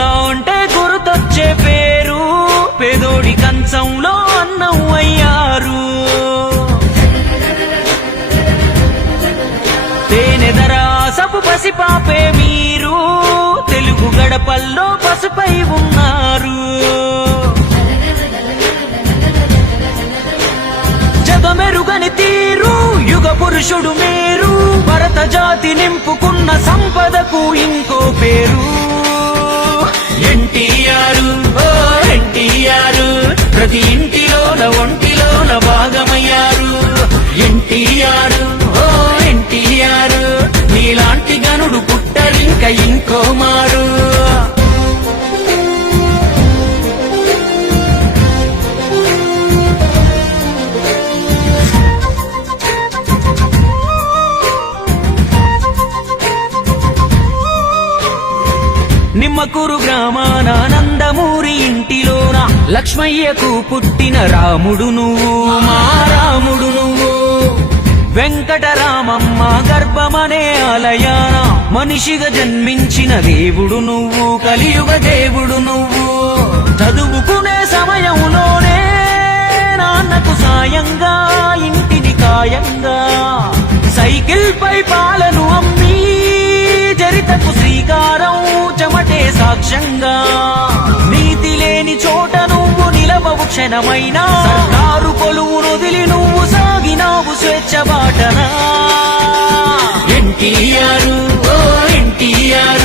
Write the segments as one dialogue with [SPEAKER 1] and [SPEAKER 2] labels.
[SPEAKER 1] అన్నా ఉంటే గుర్తొచ్చే పేరు. పేదోడి కంచంలో అన్నం అయ్యారు. తేనెదరాసపు పసిపాపే మీరు. తెలుగు గడపల్లో పసుపై ఉన్నారు. జగమెరుగని తీరు యుగ పురుషుడు మీరు. భరత జాతి నింపుకున్న సంపదకు ఇంకో పేరు. పుట్టరింక ఇంకో మారు. నిమ్మకూరు గ్రామాన నందమూరి ఇంటిలోన లక్ష్మయ్యకు పుట్టిన రాముడు నువ్వు. మా వెంకటరామమ్మ గర్భమనే ఆలయాన మనిషిగా జన్మించిన దేవుడు నువ్వు కలియుగ దేవుడు నువ్వు. చదువుకునే సమయంలోనే నాన్నకు సాయంగా ఇంటిని కాయంగా సైకిల్ పై పాలను అమ్మి చరితకు శ్రీకారం చెమటే సాక్ష్యంగా. నీతి లేని చోట నువ్వు నిలవవు క్షణమైనా సర్కారు కొలువు నుదిలి నువ్వు సాగినావు. స్వేచ్ఛ బాటనా ఎన్టీఆర్ ఓ ఎన్టీఆర్.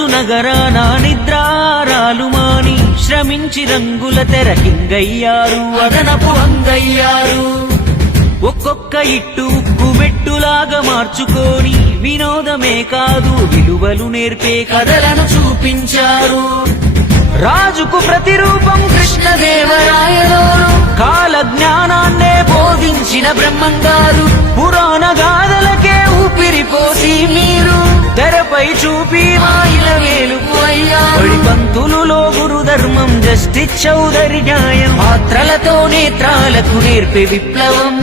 [SPEAKER 1] నగరాన నిద్రారాలు మాని శ్రమించి రంగుల తెరకింగయ్యారు అదనపు అంగయ్యారు. ఒక్కొక్క ఇట్టు ఉక్కు మెట్టులాగా మార్చుకొని వినోదమే కాదు విలువలు నేర్పే కథలను చూపించారు. రాజుకు ప్రతిరూపం కృష్ణదేవరాయలోను కాల జ్ఞానాన్నే బోధించిన బ్రహ్మంగారు పురాణగా తెరపై చూపి మాయిల వేలుపు అయ్యారు పంతులులో గురు ధర్మం జస్టిస్ చౌదరి న్యాయం. పాత్రలతో నేత్రాలకు నేర్పే విప్లవం.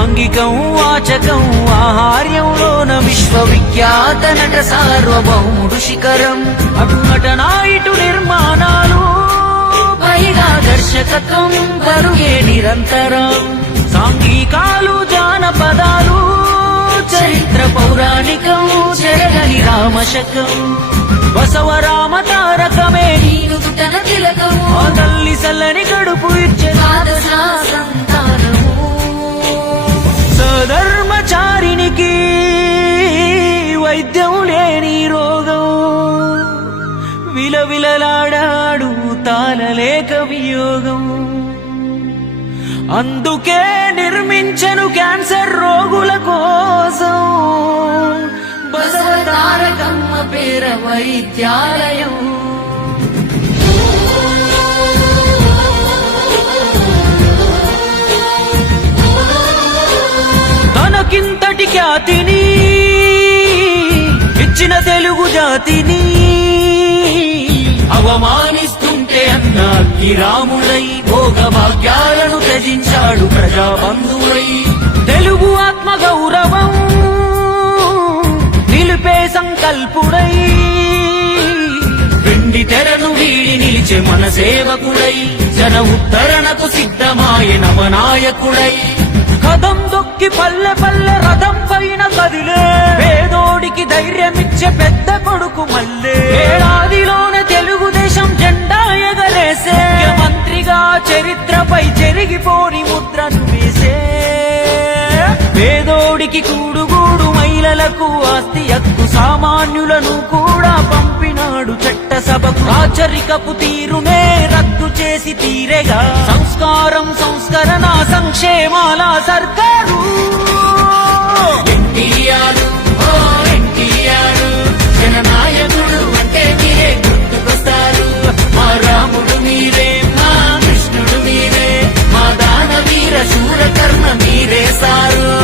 [SPEAKER 1] ఆంగికం వాచకం ఆహార్యంలోన విశ్వవిఖ్యాత నట సార్వభౌముడు శిఖరం. అటునట నాయుడు నిర్మాణాలు పైగా దర్శకత్వం పరుగే నిరంతరం పౌరాణికం చెరగని రామశకం. బసవరామ తారకమే
[SPEAKER 2] తన తిలకము
[SPEAKER 1] ఆ తల్లి సల్లని ఇచ్చే
[SPEAKER 2] సంతానము
[SPEAKER 1] సధర్మచారినికి వైద్యం లేని రోగం. విలవిలలాడాడు తాళలేక వియోగం. అందుకే నిర్మించను క్యాన్సర్ రోగుల కోసం.
[SPEAKER 2] బసవ తారకమ్మ పేర వైద్యాలయం.
[SPEAKER 1] తనకింతటి ఖ్యాతిని ఇచ్చిన తెలుగు జాతిని. అవమానిస్తుంటే అన్నాకి రాముడై భోగ భాగ్యాలను త్యజించాడు ప్రజాబంధువై. తెలుగు ఆత్మ గౌరవం నిలిపే సంకల్పుడై. వెండి తెరను వీడి నిలిచే మన సేవకుడై జన ఉత్తరణకు సిద్ధమాయ నవనాయకుడై. కదం దొక్కి పల్ చరిత్రపై చెరిగిపోని ముద్రను వేసే. పేదోడికి కూడుగూడు మహిళలకు ఆస్తి హక్కు సామాన్యులను కూడా పంపినాడు చట్టసభకు. రాచరికపు తీరునే రద్దు చేసి తీరేగా. సంస్కారం సంస్కరణ సంక్షేమాల సర్కారు. ఎన్టీఆర్ ఎన్టీఆర్ జననాయకుడు అంటే మీరే గుర్తుకొస్తారు. మా రాముడు మీరే చూడకర్మ మీరే సారు.